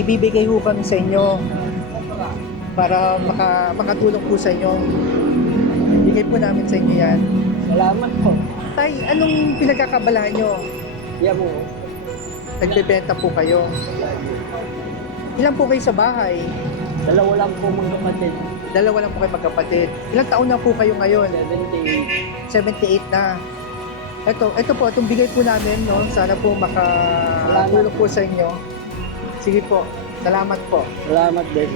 may bibigay ho kami sa inyo para makatulong po sa inyo. Bigay po namin sa inyo yan. Salamat po. Tay, anong pinagkakabalahan nyo? Yan mo. Nagbebenta po kayo. Ilan po kayo sa bahay? Dalawa lang po mga kapatid. Dalawa lang po kayo magkapatid. Ilang taon na po kayo ngayon? 78. 78 na. Ito po, itong bigay po namin, no? Sana po makatulong po sa inyo. Sige po, salamat po. Salamat din.